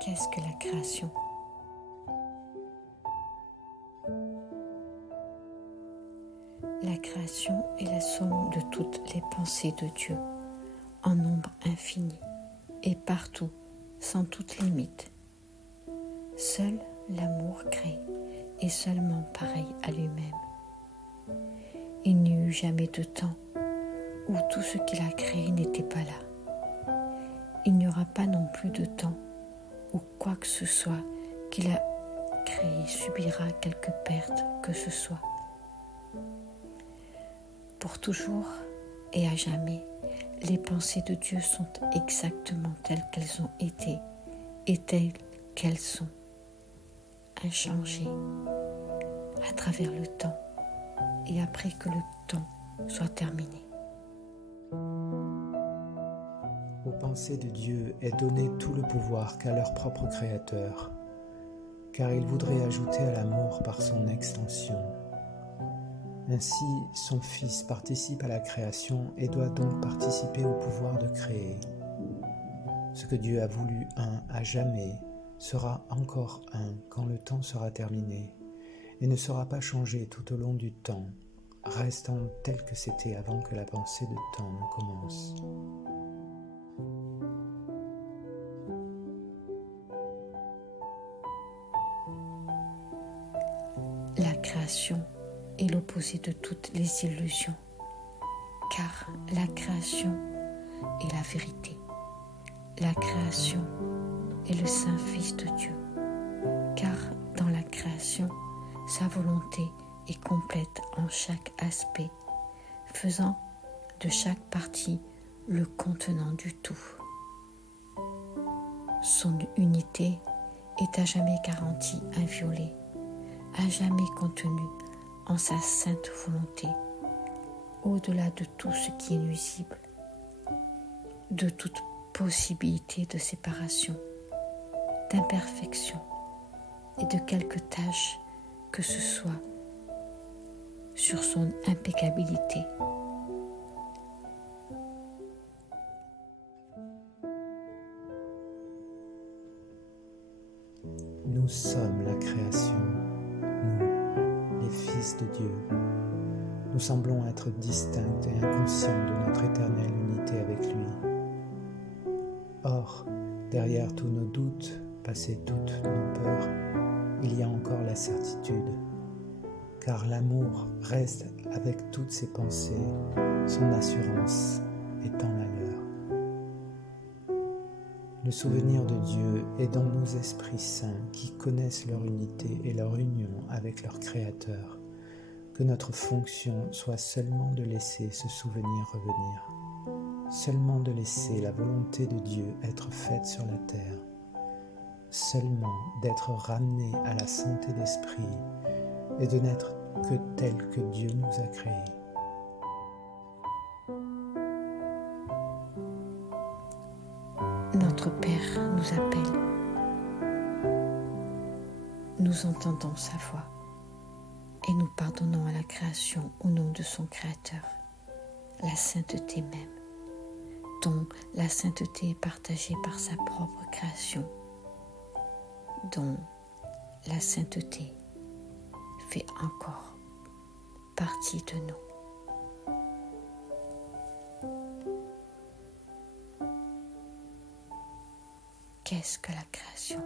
Qu'est-ce que la création? La création est la somme de toutes les pensées de Dieu, en nombre infini, et partout, sans toute limite. Seul l'amour crée, et seulement pareil à lui-même. Il n'y eut jamais de temps où tout ce qu'il a créé n'était pas là. Il n'y aura pas non plus de temps où quoi que ce soit qu'il a créé subira quelque perte que ce soit. Pour toujours et à jamais, les pensées de Dieu sont exactement telles qu'elles ont été et telles qu'elles sont, inchangées à travers le temps et après que le temps soit terminé. Aux pensées de Dieu est donné tout le pouvoir qu'a leur propre Créateur, car il voudrait ajouter à l'amour par son extension. Ainsi, son Fils participe à la création et doit donc participer au pouvoir de créer. Ce que Dieu a voulu un à jamais sera encore un quand le temps sera terminé et ne sera pas changé tout au long du temps, restant tel que c'était avant que la pensée de temps ne commence. La création est l'opposé de toutes les illusions, car la création est la vérité. La création est le Saint-Fils de Dieu, car dans la création, sa volonté est complète en chaque aspect, faisant de chaque partie le contenant du tout. Son unité est à jamais garantie inviolée, à jamais contenue en sa sainte volonté, au-delà de tout ce qui est nuisible, de toute possibilité de séparation, d'imperfection et de quelque tâche que ce soit sur son impeccabilité. Nous sommes la création, nous, les fils de Dieu. Nous semblons être distincts et inconscients de notre éternelle unité avec lui. Or, derrière tous nos doutes, passé toutes nos peurs, il y a encore la certitude, car l'amour reste avec toutes ses pensées, son assurance étant la leur. Le souvenir de Dieu est dans nos esprits saints qui connaissent leur unité et leur union avec leur Créateur. Que notre fonction soit seulement de laisser ce souvenir revenir, seulement de laisser la volonté de Dieu être faite sur la terre, seulement d'être ramené à la santé d'esprit et de n'être que tel que Dieu nous a créés. Notre Père nous appelle. Nous entendons sa voix et nous pardonnons à la création au nom de son Créateur, la sainteté même, dont la sainteté est partagée par sa propre création, dont la sainteté fait encore partie de nous. Qu'est-ce que la création ?